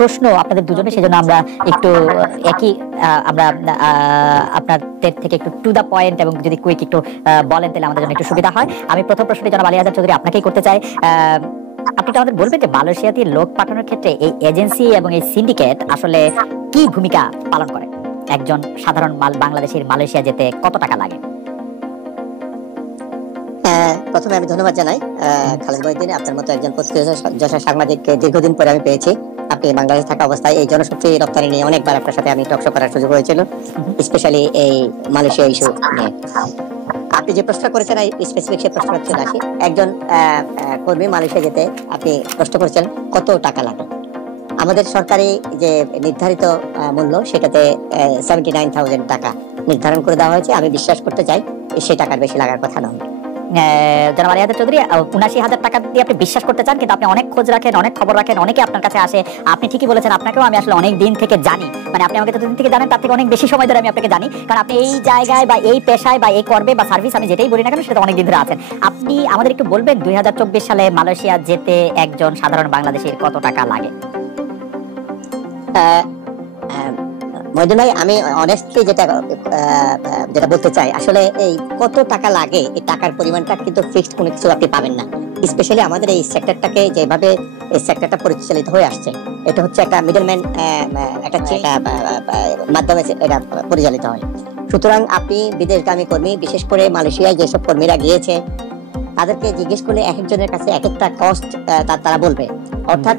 প্রশ্ন আপনাদের দুজনে, সেজন্য আমরা একটু একই আমরা আপনাদের থেকে একটু টু দা পয়েন্ট এবং যদি কুইক একটু বলেন তাহলে আমাদের জন্য একটু সুবিধা হয়। আমি প্রথম প্রশ্নটি জনাব আলী আজহার চৌধুরী আপনাকেই করতে চাই। আপনি তো আমাদের বলবেন যে মালয়েশিয়াতে লোক পাঠানোর ক্ষেত্রে এই এজেন্সি এবং এই সিন্ডিকেট আসলে কি ভূমিকা পালন করে? একজন সাধারণ বাংলাদেশের মালয়েশিয়া যেতে কত টাকা লাগে? প্রথমে আমি ধন্যবাদ জানাই খালেদ মহিউদ্দিন, আপনার মতো একজন প্রতিষ্ঠা সাংবাদিককে দীর্ঘদিন পরে আমি পেয়েছি। আপনি বাংলাদেশে থাকা অবস্থায় এই জনশক্তি রপ্তানি নিয়ে অনেকবার আপনার সাথে আমি টকশো করার সুযোগ হয়েছিল, স্পেশালি এই মালয়েশিয়া ইস্যু নিয়ে। আপনি যে প্রশ্ন করেছেন এই স্পেসিফিক সে প্রশ্ন চলে আসি। একজন কর্মী মালয়েশিয়া যেতে আপনি প্রশ্ন করেছেন কত টাকা লাগে। আমাদের সরকারি যে নির্ধারিত মূল্য সেটাতে 79,000 টাকা নির্ধারণ করে দেওয়া হয়েছে। আমি বিশ্বাস করতে চাই সেই টাকার বেশি লাগার কথা নয়। জনাব আলী আজহার চৌধুরী, 79,000 টাকা দিয়ে আপনি বিশ্বাস করতে চান, কিন্তু আপনি অনেক খোঁজ রাখেন, অনেক খবর রাখেন, অনেকে আপনার কাছে আসে। আপনি ঠিকই বলেছেন, আপনাকেও আমি আসলে অনেক দিন থেকে জানি, মানে আপনি আমাকে যতদিন থেকে জানেন তার থেকে অনেক বেশি সময় ধরে আমি আপনাকে জানি, কারণ আপনি এই জায়গায় বা এই পেশায় বা এই কর্মে বা সার্ভিস আমি যেটাই বলি না কেন সেটা অনেক দিন ধরে আছেন। আপনি আমাদের একটু বলবেন 2024 সালে মালয়েশিয়া যেতে একজন সাধারণ বাংলাদেশির কত টাকা লাগে? মহিউদ্দিন ভাই, আমি অনেস্টলি যেটা বলতে চাই, আসলে এই কত টাকা লাগে এই টাকার পরিমাণটা কিন্তু ফিক্সড কোনো কিছু আপনি পাবেন না। স্পেশালি আমাদের এই সেক্টরটাকে যেভাবে এই সেক্টরটা পরিচালিত হয়ে আসছে, এটা হচ্ছে একটা মিডলম্যান একটা মাধ্যমে এটা পরিচালিত হয়। সুতরাং আপনি বিদেশগামী কর্মী, বিশেষ করে মালয়েশিয়ায় যেসব কর্মীরা গিয়েছে তাদেরকে জিজ্ঞেস করলে এক একজনের কাছে এক একটা কস্ট তারা বলবে। অর্থাৎ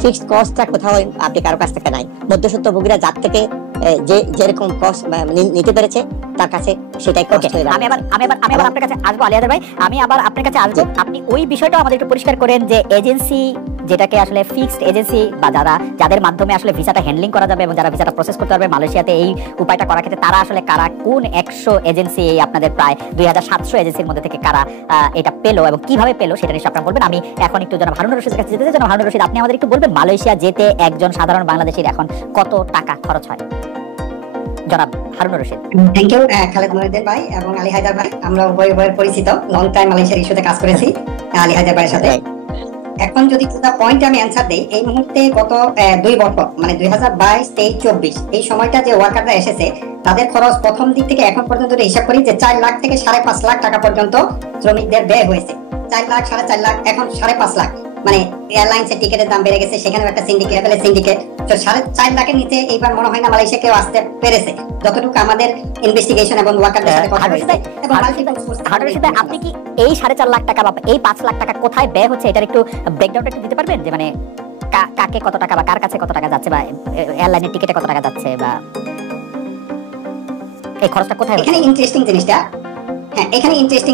ফিক্সড কস্টটা কোথাও আপনি কারো কাছ থেকে নাই। মধ্যস্বত্বভোগীরা যার থেকে যেরকম কস্ট নিতে পেরেছে তার কাছে সেটাই কস্ট হয়ে যাবে। আমি আবার আপনার কাছে আসবো আলী আজহার ভাই, আমি আবার আপনার কাছে আসবো। আপনি ওই বিষয়টা আমাদের একটু পরিষ্কার করেন যে এজেন্সি যেটাকে আসলে ফিক্সড এজেন্সি বা যাদের মাধ্যমে আসলে ভিসাটা হ্যান্ডলিং করা যাবে এবং যারা ভিসাটা প্রসেস করতে পারবে মালয়েশিয়াতে এই উপায়টা করার ক্ষেত্রে, তারা আসলে কারা, কোন 100 এজেন্সি আপনাদের প্রায় 2700 এজেন্সির মধ্যে থেকে কারা এটা পেলো এবং কিভাবে পেলো সেটা নিশ্চয়ই আপনারা বলবেন। আমি এখন একটু জনাব হারুনুর রশিদের কাছে যেতে চাই। জনাব হারুনুর রশিদ, আপনি আমাদের একটু বলবেন মালয়েশিয়া যেতে একজন সাধারণ বাংলাদেশির এখন কত টাকা খরচ হয়? জনাব হারুনুর রশিদ। থ্যাংক ইউ খালেদ মহিউদ্দিন ভাই এবং আলী হায়দার ভাই, আমরা উভয়ের পরিচিত, লং টাইম মালয়েশিয়ার ইস্যুতে কাজ করেছি আলী হায়দার ভাইয়ের সাথে। এখন যদি পয়েন্টে আমি অ্যান্সার দেই, এই মুহূর্তে গত 2 বছর মানে 2022, 23, 24 এই সময়টা যে ওয়ার্কাররা এসেছে তাদের খরচ প্রথম দিক থেকে এখন পর্যন্ত হিসাব করি যে 4 লাখ থেকে 5.5 লাখ টাকা পর্যন্ত শ্রমিকদের ব্যয় হয়েছে। 4 লাখ, 4.5 লাখ, এখন 5.5 লাখ। মানে এয়ারলাইন্সের টিকেটের দাম বেড়ে গেছে, সেখানেও একটা সিন্ডিকেট। তো 4.5 লাখের নিচে এইবার মনে হয় না মালয়েশিয়া কেউ আসতে পেরেছে, যতটুকু আমাদের ইনভেস্টিগেশন এবং ওয়ার্কারদের সাথে কথা হয়েছে। এবং আপনি কি এই 4.5 লাখ টাকা বা এই 5 লাখ টাকা কোথায় ব্যয় হচ্ছে এটার একটু ব্রেকডাউনটা একটু দিতে পারবেন? যে মানে কাকে কত টাকা বা কার কাছে কত টাকা যাচ্ছে বা এয়ারলাইনের টিকেটে কত টাকা যাচ্ছে বা এই খরচটা কোথায়? এখানে ইন্টারেস্টিং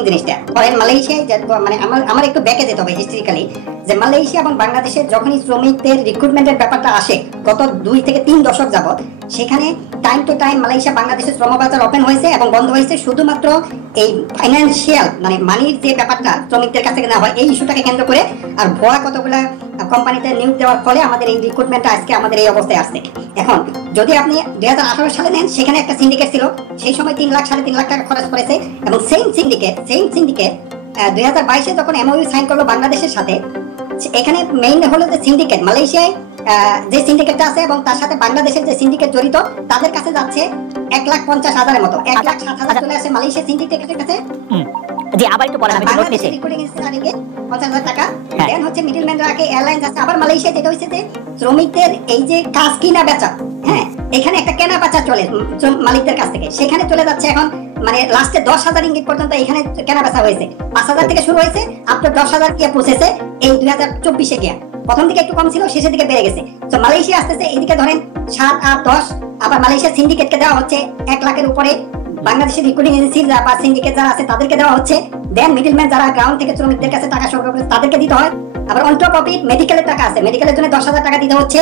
জিনিসটা ধরেন মালয়েশিয়ায় মানে আমার একটু ব্যাকে যেতে হবে হিস্ট্রিক্যালি, যে মালয়েশিয়া এবং বাংলাদেশের যখনই শ্রমিকদের রিক্রুটমেন্টের ব্যাপারটা আসে গত 2 থেকে 3 দশক যাবত, সেখানে টাইম টু টাইম মালয়েশিয়া বাংলাদেশের শ্রম বাজার ওপেন হয়েছে এবং বন্ধ হয়েছে শুধুমাত্র এই ফাইন্যান্সিয়াল মানে মানির যে ব্যাপারটা শ্রমিকদের কাছ থেকে নেওয়া হয় এই ইস্যুটাকে কেন্দ্র করে, আর ভুয়া কতগুলা কোম্পানিতে নিয়োগ দেওয়ার ফলে আমাদের এই রিক্রুটমেন্টটা আজকে আমাদের এই অবস্থায় আসছে। এখন যদি আপনি 2018 সালে নেন, সেখানে একটা সিন্ডিকেট ছিল, সেই সময় 3 লাখ 3.5 লাখ টাকা খরচ করেছে এবং সেম সিন্ডিকেট 2022-এ যখন এমওইউ সাইন করলো বাংলাদেশের সাথে, এখানে মেইন হলো যে সিন্ডিকেট মালয়েশিয়ায় যে সিন্ডিকেটটা আছে এবং তার সাথে বাংলাদেশের যে সিন্ডিকেট জড়িত তাদের কাছে যাচ্ছে 1,50,000-এর মতো, 1,07,000 চলে আসে মালয়েশিয়া সিন্ডিকেটের কাছে। জি, আবার একটু বলেন, আমি একটু নোট নিচ্ছি। 50,000 টাকা দেন হচ্ছে মিডলম্যানরা আগে এয়ারলাইন্স আছে। আবার মালয়েশিয়া যেটা হইছে যে শ্রমিকদের এই যে কাজ কিনা বেচা, হ্যাঁ এখানে একটা কেনা বেচা চলে মালিকদের কাছ থেকে, সেখানে চলে যাচ্ছে এখন মানে লাস্টে 10,000 রিঙ্গিত পর্যন্ত এখানে কেনা বেচা হয়েছে। 5,000 থেকে শুরু হয়েছে, আপনার 10,000 গিয়ে পৌঁছেছে এই 2024-এ গিয়া। প্রথম দিকে একটু কম ছিল, শেষের দিকে বেড়ে গেছে। তো মালয়েশিয়া আসতেছে এইদিকে ধরেন 7, 8, 10, আবার মালয়েশিয়া সিন্ডিকেটকে দেওয়া হচ্ছে 1 লাখের উপরে, বাংলাদেশের রিক্রুটিং এজেন্সি বা সিন্ডিকেট যারা আছে তাদেরকে দেওয়া হচ্ছে, দেন মিডলম্যান যারা গ্রাউন্ড থেকে শ্রমিকদের কাছে টাকা সংগ্রহ করে তাদেরকে দিতে হয়। আবার অন টপ অফ ইট মেডিকেলের টাকা আছে, মেডিকেলের জন্য 10,000 টাকা দিতে হচ্ছে।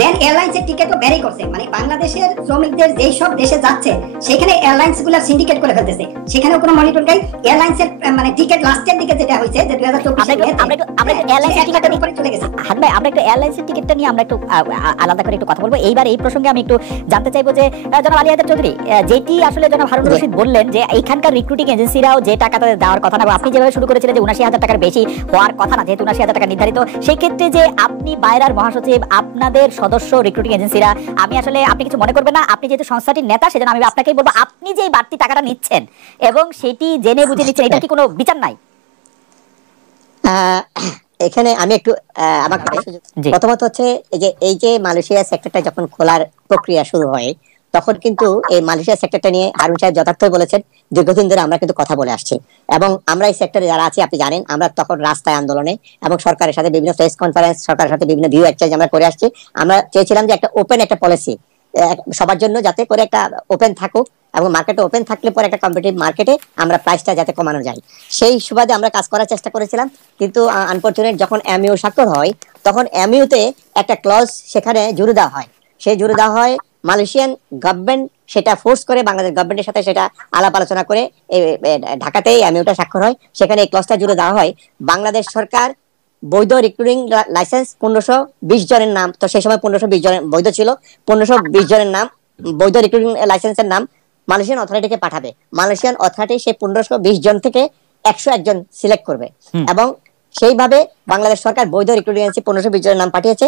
দেন এয়ারলাইন্সের টিকেটও ভ্যারি করছে, মানে বাংলাদেশের শ্রমিকদের যেই সব দেশে যাচ্ছে সেখানে এয়ারলাইন্স গুলো সিন্ডিকেট করে ফেলতেছে, সেখানেও কোনো মনিটরিং নাই। এয়ারলাইন্সের মানে টিকেট লাস্টের দিকে যেটা হয়েছে যে 2024 আমরা একটু এয়ারলাইন্সের টিকেটটা উপরে চলে গেছে। হাত ভাই, আমরা একটু এয়ারলাইন্সের টিকেটটা নিয়ে আমরা একটু আলাদা করে একটু কথা বলবো। এইবার এই প্রসঙ্গে আমি একটু জানতে চাইবো যে জনাব আলী হায়দার চৌধুরী, যেটি আসলে জনাব হারুনুর রশিদ বললেন যে এইখানকার রিক্রুটিং এজেন্সিরাও যে টাকা তাদের দেওয়ার কথা না, আপনি যেভাবে শুরু করেছিলেন যে 79,000 টাকার বেশি হওয়ার কথা না, যেহেতু 79,000 টাকা নির্ধারিত, সেই ক্ষেত্রে যে আপনি বাইরার মহাসচিব, আপনাদের সদস্য রিক্রুটিং এজেন্সিরা, আমি আসলে আপনি কিছু মনে করবেন না, আপনি যেহেতু সংস্থাটির নেতা সেজন্য আমি আপনাকেই বলবো, আপনি যে এই বাড়তি টাকাটা নিচ্ছেন এবং সেটি জেনে বুঝে নিচ্ছেন, এটা কি কোনো বিচার নাই? এখানে আমি একটু আমাকে প্রথমত হচ্ছে এই যে মালয়েশিয়া সেক্টরটা যখন খোলার প্রক্রিয়া শুরু হয়, তখন কিন্তু এই মালয়েশিয়া সেক্টরটা নিয়ে হারুন সাহেব যথার্থই বলেছেন, দীর্ঘদিন ধরে আমরা কিন্তু কথা বলে আসছি এবং আমরা এই সেক্টরে যারা আছি আপনি জানেন, আমরা তখন রাস্তায় আন্দোলনে এবং সরকারের সাথে বিভিন্ন প্রেস কনফারেন্স, সরকারের সাথে বিভিন্ন ভিউ এক্সচেঞ্জ আমরা করে আসছি। আমরা চেয়েছিলাম যে একটা ওপেন একটা পলিসি সবার জন্য যাতে করে একটা ওপেন থাকুক এবং মার্কেটে ওপেন থাকলে পরে একটা কম্পিটিটিভ মার্কেটে আমরা প্রাইসটা যাতে কমানো যায়, সেই সুবাদে আমরা কাজ করার চেষ্টা করেছিলাম। কিন্তু আনফরচুনেট যখন এমইউ স্বাক্ষর হয়, তখন এমইউতে একটা ক্লজ সেখানে জুড়ে দেওয়া হয়। সেই জুড়ে দেওয়া হয় মালয়েশিয়ান গভর্নমেন্ট সেটা ফোর্স করে বাংলাদেশ গভর্নমেন্টের সাথে সেটা আলাপ আলোচনা করে ঢাকাতেই এমইউটা স্বাক্ষর হয়, সেখানে এই ক্লজটা জুড়ে দেওয়া হয়। বাংলাদেশ সরকার বৈধ রিক্রুটিং লাইসেন্স 1520 জনের নাম, তো সেই সময় 1520 জনের বৈধ ছিল, 1520 জনের নাম বৈধ রিক্রুটিং লাইসেন্সের নাম মালয়েশিয়ান অথরিটিকে পাঠাবে। মালয়েশিয়ান অথরিটি সেই 1520 জন থেকে 101 জন সিলেক্ট করবে এবং সেইভাবে বাংলাদেশ সরকার বৈধ রিক্রুটিং এজেন্সি 1520 জনের নাম পাঠিয়েছে,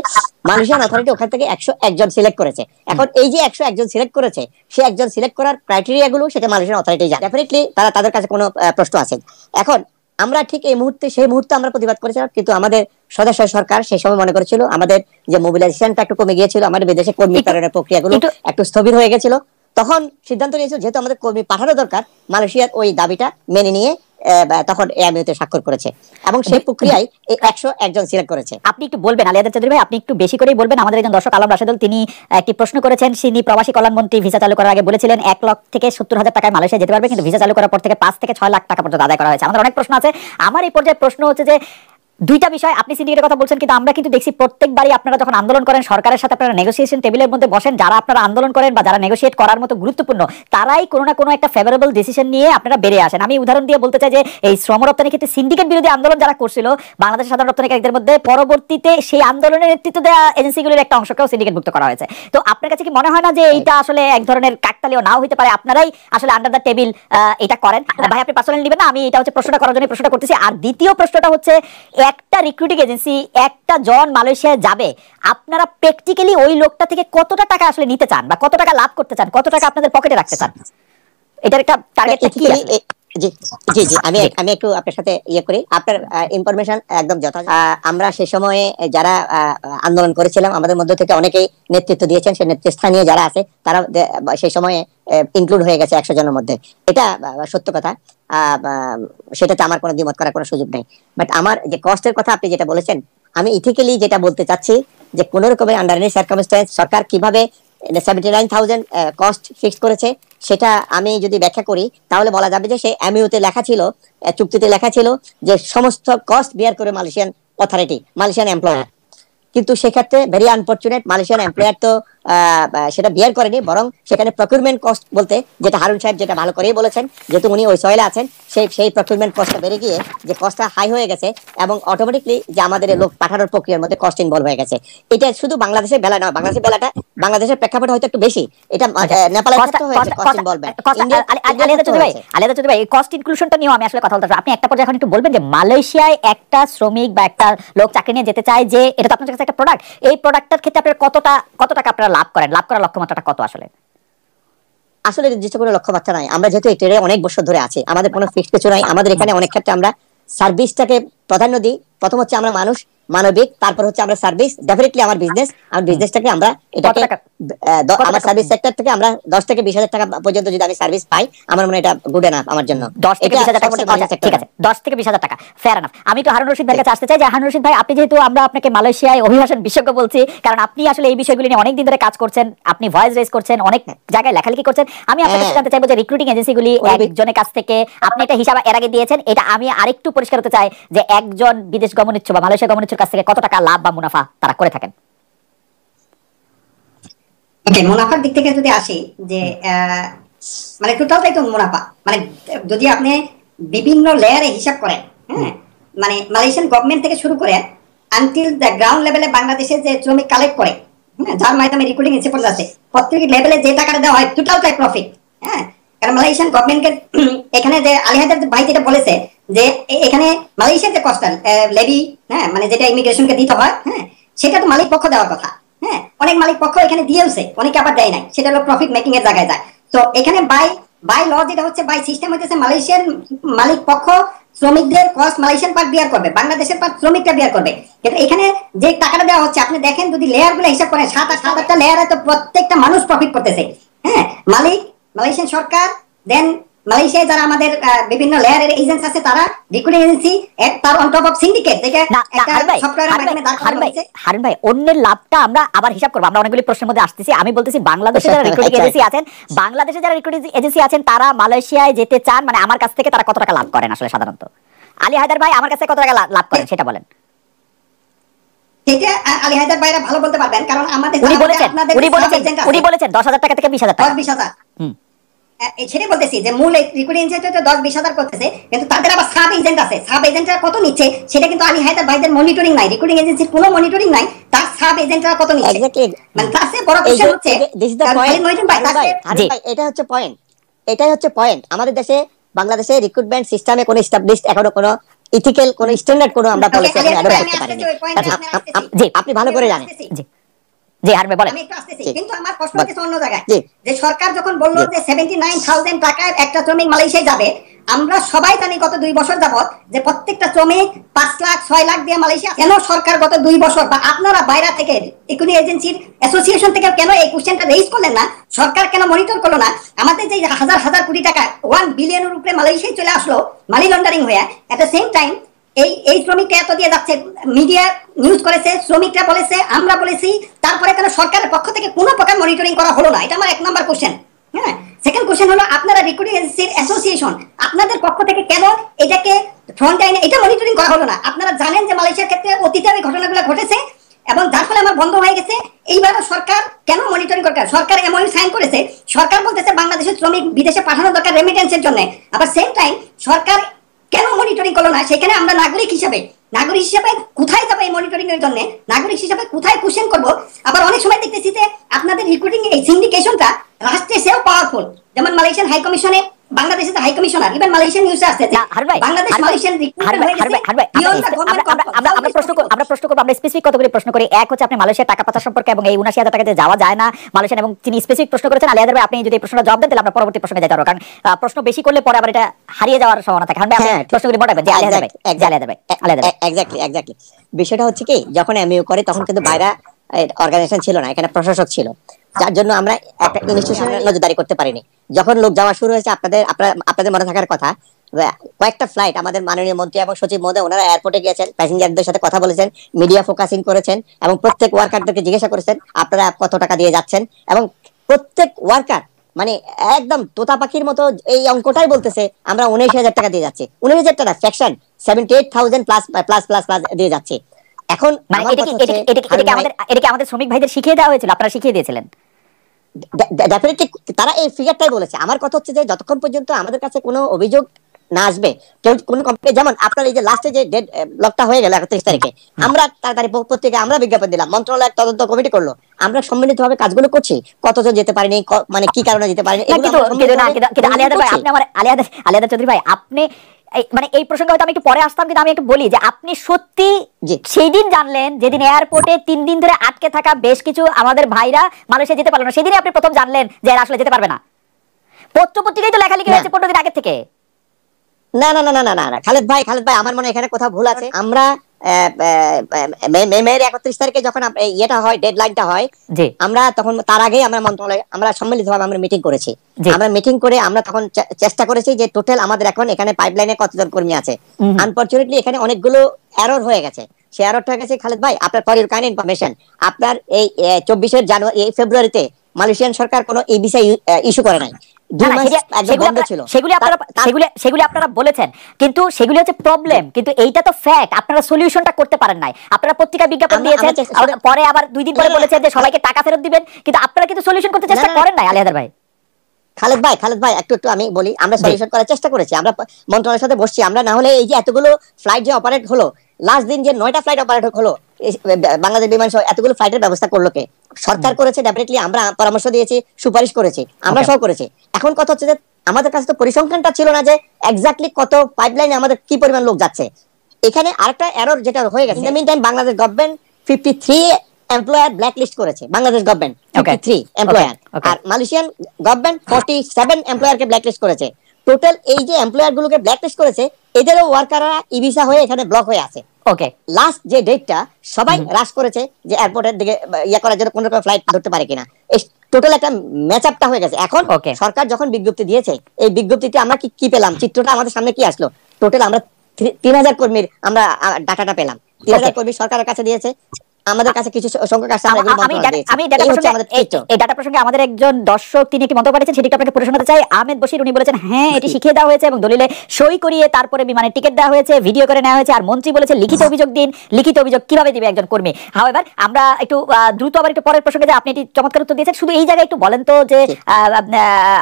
মালয়েশিয়ান অথরিটি ওখান থেকে 101 জন সিলেক্ট করেছে। এখন এই যে 101 জন সিলেক্ট করেছে, সেই একজন সিলেক্ট করার ক্রাইটেরিয়া গুলো সেটা মালয়েশিয়ান অথরিটি জানে, ডেফিনেটলি তাদের কাছে কোনো প্রশ্ন আছে। এখন আমরা ঠিক এই মুহূর্তে আমরা প্রতিবাদ করেছিলাম, কিন্তু আমাদের সদস্য সরকার সেই সময় মনে করেছিল আমাদের যে মোবিলাইজেশনটা একটু কমে গিয়েছিল, আমাদের বিদেশে কর্মী প্রেরণের প্রক্রিয়াগুলো একটু স্থবির হয়ে গেছিল, তখন সিদ্ধান্ত নিয়েছিল যেহেতু আমাদের কর্মী পাঠানো দরকার, মালয়েশিয়ার ওই দাবিটা মেনে নিয়ে তখন এমইউতে স্বাক্ষর করেছে এবং সেই প্রক্রিয়ায় 101 জন সিলেক্ট করেছে। আপনি একটু বলবেন আলী আহমেদ চৌধুরী ভাই, আপনি একটু বেশি করেই বলবেন। আমাদের একজন দর্শক আলম রাশেদুল, তিনি একটি প্রশ্ন করেছেন, তিনি প্রবাসী কল্যাণ মন্ত্রী ভিসা চালু করার আগে বলেছিলেন 1 লাখ থেকে 70,000 টাকায় মালয়েশিয়া যেতে পারবে, কিন্তু ভিসা চালু করার পর থেকে 5 থেকে 6 লাখ টাকা পর্যন্ত আদায় করা হয়েছে। আমাদের অনেক প্রশ্ন আছে। আমার এই পর্যায়ে প্রশ্ন হচ্ছে যে দুইটা বিষয়, আপনি সিন্ডিকেটের কথা বলছেন, কিন্তু আমরা কিন্তু দেখছি প্রত্যেকবারই আপনারা যখন আন্দোলন করেন সরকারের সাথে আপনারা নেগোসিয়েশন টেবিলের মধ্যে বসেন, যারা আপনারা আন্দোলন করেন বা যারা নেগোসিয়েট করার মতো গুরুত্বপূর্ণ তারাই কোনো না কোনো একটা ফেভারেবল ডিসিশন নিয়ে আপনারা বেরিয়ে আসেন। আমি উদাহরণ দিয়ে বলতে চাই যে এই শ্রম রপ্তানি ক্ষেত্রে সিন্ডিকেট বিরোধী আন্দোলন যারা করছিল বাংলাদেশের সাধারণ রপ্তানিকারীদের মধ্যে, পরবর্তীতে সেই আন্দোলনের নেতৃত্ব দেওয়া এজেন্সিগুলির একটা অংশকেও সিন্ডিকেটভুক্ত করা হয়েছে। তো আপনার কাছে কি মনে হয় না যে এইটা আসলে এক ধরনের কাকতালীয় নাও হতে পারে, আপনারাই আসলে আন্ডার দ্য টেবিল এটা করেন? ভাই আপনি পার্সোনালি নেবেন না, আমি এটা হচ্ছে প্রশ্নটা করার জন্য প্রশ্নটা করতেছি। আর দ্বিতীয় প্রশ্নটা হচ্ছে, একটা রিক্রুটিং এজেন্সি একটা জন মালয়েশিয়ায় যাবে, আপনারা প্র্যাকটিক্যালি ওই লোকটা থেকে কতটা টাকা আসলে নিতে চান বা কত টাকা লাভ করতে চান, কত টাকা আপনাদের পকেটে রাখতে চান? এটার একটা টার্গেটটা কি আছে? জি জি জি আমি একটু আপনার সাথে করি, আপনার ইনফরমেশন একদম যথাযথ। আমরা সেই সময়ে যারা আন্দোলন করেছিলাম আমাদের মধ্যে থেকে অনেকেই নেতৃত্ব দিয়েছেন, সেই নেতৃস্থানীয় যারা আছে তারা সেই সময়ে ইনক্লুড হয়ে গেছে 100 জনের মধ্যে, এটা সত্য কথা। সেটাতে আমার কোনো দ্বিমত করার কোনো সুযোগ নেই। বাট আমার যে কস্টের কথা আপনি যেটা বলেছেন, আমি ইথিক্যালি যেটা বলতে চাচ্ছি যে কোনো রকমের আন্ডার এনি সার্কামস্ট্যান্স সরকার কিভাবে 79,000 কস্ট ফিক্স করেছে, সেটা আমি যদি ব্যাখ্যা করি তাহলে বলা যাবে যে সেই এমইউতে লেখা ছিল, চুক্তিতে লেখা ছিল যে সমস্ত কস্ট বিয়ার করে মালয়েশিয়ান অথরিটি, মালয়েশিয়ান এমপ্লয়ার। কিন্তু সেক্ষেত্রে ভেরি আনফরচুনেট, মালয়েশিয়ান এমপ্লয়ার তো সেটা বিয়ার করেনি, বরং সেখানে প্রকিউরমেন্ট কস্ট বলতে যেটা হারুন সাহেব যেটা ভালো করেই বলেছেন, যেহেতু উনি ওই সয়েলে আছেন, সেই প্রকিউরমেন্ট কস্টটা বেড়ে গিয়ে যে কস্টটা হাই হয়ে গেছে এবং অটোমেটিকলি যে আমাদের লোক পাঠানোর প্রক্রিয়ার মধ্যে কস্ট ইনভলভ হয়ে গেছে। এটা শুধু বাংলাদেশের বেলা নয়, বাংলাদেশের বেলাটা বাংলাদেশের প্রেক্ষাপটে হয়তো একটু বেশি, এটা নেপালের ক্ষেত্রেও হয়েছে কস্ট ইনভলভমেন্ট। আলিয়াদা চৌধুরী ভাই, কস্ট ইনক্লুশনটা নিয়ে আমি আসলে কথা বলতে চাই। আপনি একটা পর্যায়ে এখন একটু বলবেন যে মালয়েশিয়ায় একটা শ্রমিক বা একটা লোক চাকরি নিয়ে যেতে চায়, যে এটা তো আপনার কাছে একটা প্রোডাক্ট, এই প্রোডাক্টটার ক্ষেত্রে আপনারা কত টাকা আপনারা লাভ করেন, লাভ করার লক্ষ্যমাত্রাটা কত? আসলে নির্দিষ্ট কোনো লক্ষ্যমাত্রা নাই। আমরা যেহেতু এই ট্রেডে অনেক বছর ধরে আছি, আমাদের কোনো ফিক্সড কিছু নাই। আমাদের এখানে অনেক ক্ষেত্রে আমরা সার্ভিসটাকে প্রাধান্য দিই। প্রথম হচ্ছে আমরা মানুষ, মানবিক, তারপর হচ্ছে আমরা সার্ভিস। ডেফিনেটলি আমার বিজনেসটাকে আমরা এটাকে আমার সার্ভিস সেক্টর থেকে আমরা 10 থেকে 20,000 টাকা পর্যন্ত যদি আমি সার্ভিস পাই, আমার মনে এটা গুড এনাফ আমার জন্য। 10 থেকে 20,000 টাকা, ঠিক আছে, 10 থেকে 20,000 টাকা ফেয়ার এনাফ। আমি তো হারুন রশিদ ভাইয়ের কাছে আসতে চাই যে হারুন রশিদ ভাই, আপনি যেহেতু আমরা আপনাকে মালয়েশিয়ায় অভিবাসন বিশেষজ্ঞ বলছি, কারণ আপনি আসলে এই বিষয়গুলি নিয়ে অনেক দিন ধরে কাজ করছেন, আপনি ভয়েস রেজ করছেন, অনেক জায়গায় লেখালেখি করছেন। আমি আপনার কাছে জানতে চাইবো যে রিক্রুটিং এজেন্সিগুলি একজনের কাছ থেকে আপনি একটা হিসাব এর আগে দিয়েছেন, এটা আমি আরেকটু পরিষ্কার হতে চাই যে একজন বিদেশ গমনিচ্ছু বা মালয়েশিয়া গমনিচ্ছুর কাছ থেকে কত টাকা লাভ বা মুনাফা তারা করে থাকেন? ওকে, মুনাফার দিক থেকে যদি আসি, যে মানে টোটালটাই তো মুনাফা, মানে যদি আপনি বিভিন্ন লেয়ারে হিসাব করেন, হ্যাঁ, মানে মালয়েশিয়ান গভর্নমেন্ট থেকে শুরু করে আনটিল দ্য গ্রাউন্ড লেভেলে বাংলাদেশে যে শ্রমিক কালেক্ট করে, হ্যাঁ, যার মাধ্যমে রিক্রুটিং এজেন্সি পর্যন্ত আছে, প্রত্যেক লেভেলে যে টাকাটা দেওয়া হয় টোটালটাই প্রফিট। হ্যাঁ, কারণ মালয়েশিয়ান গভর্নমেন্টকে এখানে যে আলিহাদের ভাই যেটা বলেছে যে এখানে মালয়েশিয়ার যে কস্টাল লেভি, হ্যাঁ, মানে যেটা ইমিগ্রেশনকে দিতে হয়, হ্যাঁ, সেটা তো মালিক পক্ষ দেওয়ার কথা। হ্যাঁ, অনেক মালিক পক্ষ এখানে দিয়েছে, অনেকে আবার দেয় নাই, সেটা হলো প্রফিট মেকিং এর জায়গায় যায়। তো এখানে বাই ল যেটা হচ্ছে, বাই সিস্টেম হচ্ছে মালয়েশিয়ান মালিক পক্ষ শ্রমিকদের কস্ট মালয়েশিয়ান পার্ট বিয়ার করবে, বাংলাদেশের পার্ট শ্রমিকরা বিয়ার করবে। কিন্তু এখানে যে টাকাটা দেওয়া হচ্ছে, আপনি দেখেন যদি লেয়ার গুলো হিসাব করেন, 7-8টা লেয়ারে তো প্রত্যেকটা মানুষ প্রফিট করতেছে। হ্যাঁ, মালিক, মালয়েশিয়ান সরকার, দেন মালয়েশিয়ায় যারা আমাদের বিভিন্ন লেয়ারের এজেন্টস আছে তারা, রিক্রুটিং এজেন্সি, তার অন টপ অফ সিন্ডিকেট, যেটা একটা সফটওয়্যারের মাধ্যমে দাঁড় করানো হয়েছে। হারুন ভাই, অন্যের লাভটা আমরা আবার হিসাব করব। আমরা অনেকগুলি প্রশ্নের মধ্যে আসতেছি। আমি বলতেছি বাংলাদেশে যারা রিক্রুটিং এজেন্সি আছেন, বাংলাদেশে যারা রিক্রুটিং এজেন্সি আছেন তারা মালয়েশিয়ায় যেতে চান, মানে আমার কাছ থেকে তারা কত টাকা লাভ করেন আসলে সাধারণত? আলী হায়দার ভাই আমার কাছে কত টাকা লাভ করেন সেটা বলেন। সেটা আলী হায়দার ভাইরা ভালো বলতে পারবেন, কারণ আমাদের উনি বলেছেন 10,000 টাকা থেকে 20,000 টাকা। 10-20,000। সেটাই বলতেছি যে মূল রিক্রুটিং এজেন্ট তো 10-20,000 করতেছে, কিন্তু তাদের আবার সাব এজেন্ট আছে। সাব এজেন্টরা কত নিচ্ছে সেটা কিন্তু আলী হায়দার ভাইদের মনিটরিং নাই, রিক্রুটিং এজেন্সির কোনো মনিটরিং নাই, তার সাব এজেন্টরা কত নিচ্ছে। মানে তার চেয়ে বড় কোশ্চেন হচ্ছে, এটা হচ্ছে পয়েন্ট, এটাই হচ্ছে পয়েন্ট। আমাদের দেশে, বাংলাদেশে রিক্রুটমেন্ট সিস্টেমে কোনো এস্টাবলিশড এখনো কোনো ইথিক্যাল কোনো স্ট্যান্ডার্ড কোনো আমরা পলিসি এখন অ্যাডপ্ট করতে পারিনি। জি, আপনি ভালো করে জানেন। জি হারবে বলেন। আমি একটু আসতেছি, কিন্তু আমার প্রশ্ন হচ্ছে অন্য জায়গায়, যে সরকার যখন বলল যে 79,000 টাকায় একটা শ্রমিক মালয়েশিয়ায় যাবে, আমরা সবাই জানি গত 2 বছর যাবত যে প্রত্যেকটা শ্রমিক 5 লাখ 6 লাখ দিয়ে মালয়েশিয়া। কেন সরকার গত 2 বছর, বা আপনারা বাইরে থেকে ইকোনমি এজেন্সির অ্যাসোসিয়েশন থেকে কেন এই কোশ্চেনটা রেইজ করলেন না? সরকার কেন মনিটর করলো না? আমাদের যে হাজার হাজার কোটি টাকা 1 বিলিয়নের উপরে মালয়েশিয়ায় চলে আসলো মানি লন্ডারিং হয়ে, এট দ্য সেম টাইম এই শ্রমিকরা এত দিয়ে যাচ্ছে, মিডিয়া নিউজ করেছে, শ্রমিকরা বলেছে, আমরা বলেছি, তারপরে কেন সরকারের পক্ষ থেকে কোনো প্রকার মনিটরিং করা হলো না? এটা আমার 1 নাম্বার কোশ্চেন। হ্যাঁ, সেকেন্ড কোশ্চেন হলো, আপনারা রিক্রুটিং এজেন্সির অ্যাসোসিয়েশন, আপনাদের পক্ষ থেকে কেন এটাকে ফ্রন্ট লাইনে এটা মনিটরিং করা হলো না? আপনারা জানেন যে মালয়েশিয়ার ক্ষেত্রে অতীতে এই ঘটনাগুলো ঘটেছে এবং যার ফলে আমার বন্ধ হয়ে গেছে। এইবার সরকার কেন মনিটরিং করতে? সরকার এমওইউ সাইন করেছে, সরকার বলতেছে বাংলাদেশের শ্রমিক বিদেশে পাঠানো দরকার রেমিটেন্সের জন্য, আবার সেম টাইম সরকার কেন মনিটরিং করলো না? সেখানে আমরা নাগরিক হিসেবে কোথায় যাবো এই মনিটরিং এর জন্য? নাগরিক হিসেবে কোথায় কোশ্চেন করব? আবার অনেক সময় দেখতেছি যে আপনাদের রিক্রুটিং এই সিন্ডিকেশনটা রাষ্ট্রের চেয়েও পাওয়ারফুল। যেমন মালয়েশিয়ান হাই কমিশনে, বাংলাদেশের হাই কমিশনার, ইভেন মালয়েশিয়ান নিউজে আসছে যে বাংলাদেশ মালয়েশিয়ান রিক্রুটমেন্ট হয়ে গেছে। আমরা প্রশ্ন করব, আমরা স্পেসিফিক কতগুলি প্রশ্ন করি। এক হচ্ছে আপনি মালয়েশিয়ার টাকা পাচার সম্পর্কে এবং এই 79,000 টাকাতে যাওয়া যায় না মালয়েশিয়ান, এবং তিনি স্পেসিফিক প্রশ্ন করেছেন। আলী হায়দার ভাই আপনি যদি এই প্রশ্নটা জবাব দেন তাহলে আমরা পরবর্তী প্রশ্নে যেতে পারবো, কারণ প্রশ্ন বেশি করলে পরে আবার এটা হারিয়ে যাওয়ার সম্ভাবনা থাকে। আপনি প্রশ্নগুলি মোটাবেন যে আলী হায়দার ভাই এক্স্যাক্টলি বিষয়টা হচ্ছে কি, যখন এমইউ করে তখন কিন্তু বাইরে অর্গানাইজেশন ছিল না, এখানে প্রশাসক ছিল, যার জন্য আমরা একটা ইনস্টিটিউশনের নজরদারি করতে পারিনি। যখন লোক যাওয়া শুরু হয়েছে, আপনাদের মনে থাকার কথা, কয়েকটা ফ্লাইট আমাদের মাননীয় মন্ত্রী এবং সচিব মহোদয় ওনারা এয়ারপোর্টে গিয়েছেন, প্যাসেঞ্জারদের সাথে কথা বলেছেন, মিডিয়া ফোকাসিং করেছেন এবং প্রত্যেক ওয়ার্কারদেরকে জিজ্ঞাসা করেছেন আপনারা কত টাকা দিয়ে যাচ্ছেন, এবং প্রত্যেক ওয়ার্কার মানে একদম তোতা পাখির মতো এই অঙ্কটাই বলতেছে আমরা 19,000 টাকা দিয়ে যাচ্ছি। 19,000 টাকা fraction 78,000 plus plus plus plus দিয়ে যাচ্ছে। এখন এটা কি আমাদের শ্রমিক ভাইদের শিখিয়ে দেওয়া হয়েছিল? আপনারা শিখিয়ে দিয়েছিলেন? ডেফিনেটলি তারা এই ফিগারটাই বলেছে। আমার কথা হচ্ছে যে যতক্ষণ পর্যন্ত আমাদের কাছে কোনো অভিযোগ না আসবে, কেউ কোনো কোম্পানি, যেমন আপনার এই যে লাস্টে যে ডেড লকটা হয়ে গেল 31 তারিখে, আমরা তাড়াতাড়ি পত্রিকা আমরা বিজ্ঞাপন দিলাম, মন্ত্রণালয় তদন্ত কমিটি করলো, আমরা সম্মিলিতভাবে কাজগুলো করছি। কতজন যেতে পারেনি, মানে কি কারণে যেতে পারেনি, আলিয়াদা চৌধুরী ভাই আপনি মানে এই প্রসঙ্গে হয়তো আমি একটু পরে আসতাম, কিন্তু আমি একটু বলি যে আপনি সত্যি সেই দিন জানলেন যেদিন এয়ারপোর্টে 3 দিন ধরে আটকে থাকা বেশ কিছু আমাদের ভাইরা মালয়েশিয়া যেতে পারলো না, সেদিনই আপনি প্রথম জানলেন যে এরা আসলে যেতে পারবে না? পত্রিকায় তো লেখালেখি হয়েছে 15 দিন আগে থেকে। না না না না না না খালেদ ভাই আমার মনে হয় এখানে কোথাও ভুল আছে। আমরা মেয়ের 31 তারিখে যখন ইয়েটা হয়, ডেডলাইনটা হয়, আমরা তখন তার আগে আমরা মন্ত্রণালয় আমরা সম্মিলিতভাবে আমরা মিটিং করেছি। আমরা মিটিং করে আমরা তখন চেষ্টা করেছি যে টোটাল আমাদের এখন এখানে পাইপলাইনে কতজন কর্মী আছে। আনফরচুনেটলি এখানে অনেকগুলো এরর হয়ে গেছে। সে এররটা হয়ে গেছে খালেদ ভাই, আপনার ফর ইউর কাইন্ড ইনফরমেশন, আপনার এই 24 ফেব্রুয়ারিতে মালয়েশিয়ান সরকার কোনো এই বিষয় ইস্যু করে নাই। সেগুলি আপনারা বলেছেন, কিন্তু সেগুলি হচ্ছে প্রবলেম, কিন্তু এইটা তো ফ্যাক্ট। আপনারা সলিউশনটা করতে পারেন নাই। আপনারা পত্রিকা বিজ্ঞাপন দিয়েছেন, পরে আবার 2 দিন পরে বলেছেন যে সবাইকে টাকা ফেরত দিবেন, কিন্তু আপনারা কিন্তু সলিউশন করতে চেষ্টা করেন নাই। আলী হায়দার ভাই, খালেদ ভাই একটু আমি বলি, আমরা সলিউশন করার চেষ্টা করেছি, আমরা মন্ত্রণালয়ের সাথে বসছি। আমরা না হলে এই যে এতগুলো ফ্লাইট যে অপারেট হলো, লাস্ট দিন যে 9টা ফ্লাইট অপারেট হলো, বাংলাদেশ বিমান সহ এতগুলো ফ্লাইটের ব্যবস্থা করলো কে? সরকার করেছে। ডেফিনেটলি আমরা পরামর্শ দিয়েছি, সুপারিশ করেছি, আমরা সব করেছি। এখন কথা হচ্ছে যে আমাদের কাছে তো পরিসংখ্যানটা ছিল না যে এক্স্যাক্টলি কত পাইপলাইনে আমাদের কি পরিমাণ লোক যাচ্ছে। এখানে আরেকটা এরর যেটা হয়ে গেছে, in the meantime Bangladesh government 53 employer blacklist করেছে বাংলাদেশ গভর্নমেন্ট 53 এমপ্লয়ার, আর মালয়েশিয়ান গভর্নমেন্ট 47 এমপ্লয়ারকে ব্ল্যাক লিস্ট করেছে। টোটাল এই যে এমপ্লয়ার গুলোকে ব্ল্যাক লিস্ট করেছে, এদেরও ওয়ার্কাররা ই-ভিসা হয়ে এখানে ব্লক হয়ে আছে। ওকে, লাস্ট যে ডেটটা সবাই রাশ করেছে যে এয়ারপোর্টের দিকে ইয়া করার জন্য কোন রকম ফ্লাইট ধরতে পারে কিনা, এই টোটাল একটা ম্যাচআপটা হয়ে গেছে। এখন সরকার যখন বিজ্ঞপ্তি দিয়েছে, এই বিজ্ঞপ্তিতে আমরা কি পেলাম, চিত্রটা আমাদের সামনে কি আসলো, টোটাল আমরা 3000 কর্মীর আমরা ডাটাটা পেলাম। 3000 কর্মী সরকারের কাছে দিয়েছে, আমাদের কাছে কিছু সংখ্যক আসছে, আমরা এগুলো আমি ডাটা প্রসঙ্গে আমাদের একজন দর্শক তিনি একটি মন্তব্য করেছেন, সেটি আপনাকে পড়ে শোনাতে চাই। আহমেদ বশির উনি বলেছেন, হ্যাঁ এটি শিখিয়ে দেওয়া হয়েছে এবং দলিলে সই করিয়ে তারপরে বিমানের টিকিট দেওয়া হয়েছে, ভিডিও করে নেওয়া হয়েছে। আর মন্ত্রী বলেছে লিখিত অভিযোগ দিন। লিখিত অভিযোগ কিভাবে দিবে একজন কর্মী? হাওয়েভার আমরা একটু দ্রুত আবার একটু পরের প্রসঙ্গে যে আপনি এটি চমৎকার উত্তর দিয়েছেন। শুধু এই জায়গায় একটু বলেন তো যে